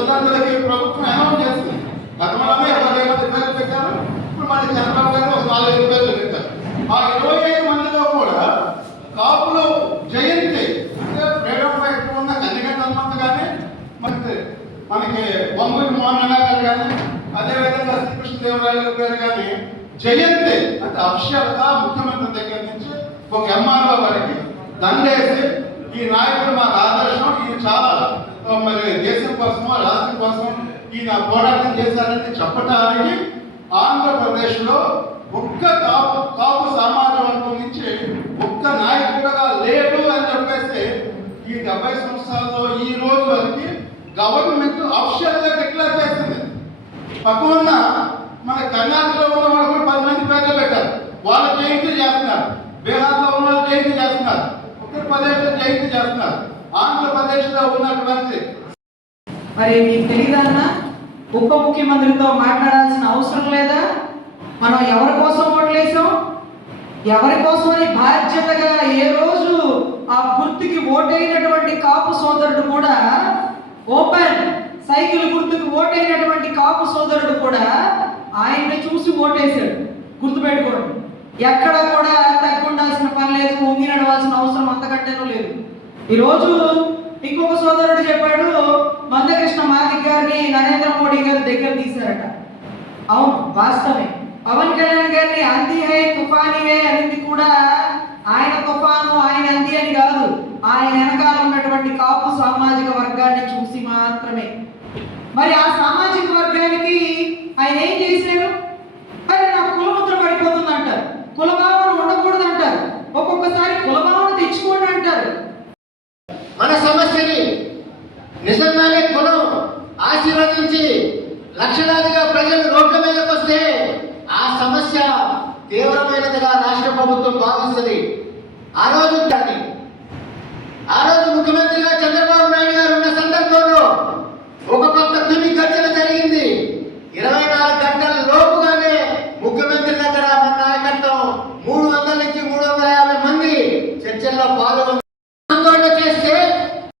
వర్ధంతులకి ప్రభుత్వం అనౌన్స్ చేస్తుంది. గతంలోనే 25 మంది పెట్టారు, ఇప్పుడు మళ్ళీ చంద్రబాబు గారు ఒక 4-5 పేర్లు పెట్టారు. ఆ 25 మందిలో కూడా కాపులు జయంతి అంటే ఫ్రీడమ్ ఫైటర్ ఉన్న కన్నిగంట హనుమంత్ కానీ, మనకి బొంగురు మోహన్ గారు కానీ, అదేవిధంగా శ్రీకృష్ణదేవరాయలు గారు కానీ జయంతి అంటే అఫిషియల్గా ముఖ్యమంత్రి దగ్గర నుంచి ఒక ఎంఆర్ఓ వరకు దండేసి ఈ నాయకుడు మాకు ఆదర్శం, ఈయన చాలా మరి దేశం కోసమో రాష్ట్రం కోసం ఈయన పోరాటం చేశారని చెప్పడానికి ఆంధ్రప్రదేశ్లో ఒక్క కాపు సమాజ వర్గం నుంచి ఒక్క నాయకుడుగా లేడు అని చెప్పేసి ఈ 70 సంవత్సరాల్లో ఈ రోజు వరకు గవర్నమెంట్ అఫిషియల్గా డిక్లేర్ చేసింది. పక్కన మన కర్ణాటకలో ఉన్న వాళ్ళు కూడా 10 మంది పేర్లు పెట్టారు, వాళ్ళ జయంతి చేస్తున్నారు. బీహార్లో ఉన్న వాళ్ళు జయంతి చేస్తున్నారు, ఉత్తరప్రదేశ్లో జయంతి చేస్తున్నారు, ఆంధ్రప్రదేశ్లో ఉన్నటువంటి మరి మీకు తెలియదన్నా ఉప ముఖ్యమంత్రితో మాట్లాడాల్సిన అవసరం లేదా? మనం ఎవరి కోసం ఓట్లేసాం, ఎవరి కోసమని బాధ్యతగా ఏ రోజు ఆ గుర్తుకి ఓటైనటువంటి కాపు సోదరుడు కూడా ఓపెన్ సైకిల్ గుర్తుకు ఓటైనటువంటి కాపు సోదరుడు కూడా ఆయన్ని చూసి ఓటేశాడు. గుర్తుపెట్టుకోండి, ఎక్కడ కూడా తగ్గుండాల్సిన పని లేదు, పొంగి నడవాల్సిన అవసరం అంతకంటేనూ లేదు. ఈరోజు ఇంకొక సోదరుడు చెప్పాడు, మందకృష్ణ మాదిక్ గారిని నరేంద్ర మోడీ గారి దగ్గర తీశారట. అవును, వాస్తవమే. పవన్ కళ్యాణ్ గారిని అంది హై తుఫానీ హై అనేది కూడా ఆయన తుఫాను ఆయన అంది అని కాదు, ఆయన వెనకాల ఉన్నటువంటి కాపు సామాజిక వర్గాన్ని చూసి మాత్రమే. మరి ఆ సామాజిక వర్గానికి ఆయన ఏం చేశారు? మరి నాకు కులముద్ర పడిపోతుంది అంటారు, కులభావన ఉండకూడదు అంటారు, ఒక్కొక్కసారి కులభావన తెచ్చుకోండి అంటారు. మన సమస్యని నిజంగానే కులం ఆశీర్వదించి లక్షలాదిగా ప్రజలు రోడ్ల మీదకి వస్తే ఆ సమస్య తీవ్రమైనదిగా రాష్ట్ర ప్రభుత్వం భావిస్తుంది. ఆ రోజు